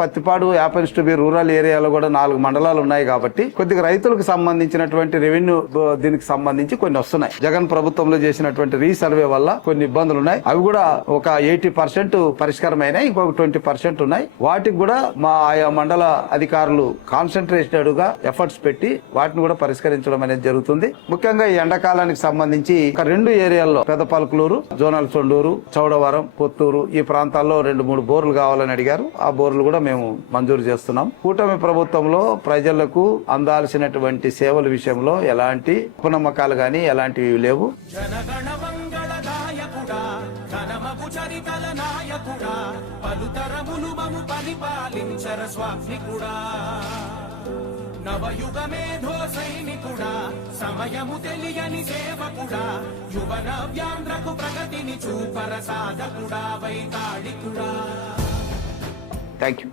Pattipadu యాపెన్స్ to be rural ఏరియాలో కూడా 4 మండలాలు ఉన్నాయి కాబట్టి కొద్దిగా రైతులకు సంబంధించినటువంటి రెవెన్యూ దీనికి సంబంధించి కొన్ని వస్తున్నాయి. జగన్ ప్రభుత్వంలో చేసినటువంటి రీసర్వే వల్ల కొన్ని ఇబ్బందులు ఉన్నాయి. అవి కూడా ఒక 80% పరిష్కారమైనాయి. ఇంకొక 20% ఉన్నాయి. వాటికి కూడా మా ఆయా మండల అధికారులు కాన్సన్ట్రేటెడ్ గా ఎఫర్ట్స్ పెట్టి వాటిని కూడా పరిష్కరించడం అనేది జరుగుతుంది. ముఖ్యంగా ఈ ఎండాకాలానికి సంబంధించి 2 ఏరియాల్లో పెదపల్కులూరు, జోనల్ చొండూరు, చౌడవరం, కొత్తూరు ఈ ప్రాంతాల్లో 2-3 బోర్లు కావాలని అడిగారు. ఆ బోర్లు కూడా మేము మంజూరు చేస్తున్నాం. కూటమి ప్రభుత్వంలో ప్రజలకు అందాల్సినటువంటి సేవల విషయంలో ఎలాంటి అపనమ్మకాలు గాని ఎలాంటివి లేవు. నవయుగ మేధో సైనికుడా, సమయము తెలియని సేవకుడా, యువన వ్యాంధ్రకు ప్రగతిని చూపర సాధకుడా, వైతాళికుడా. Thank you.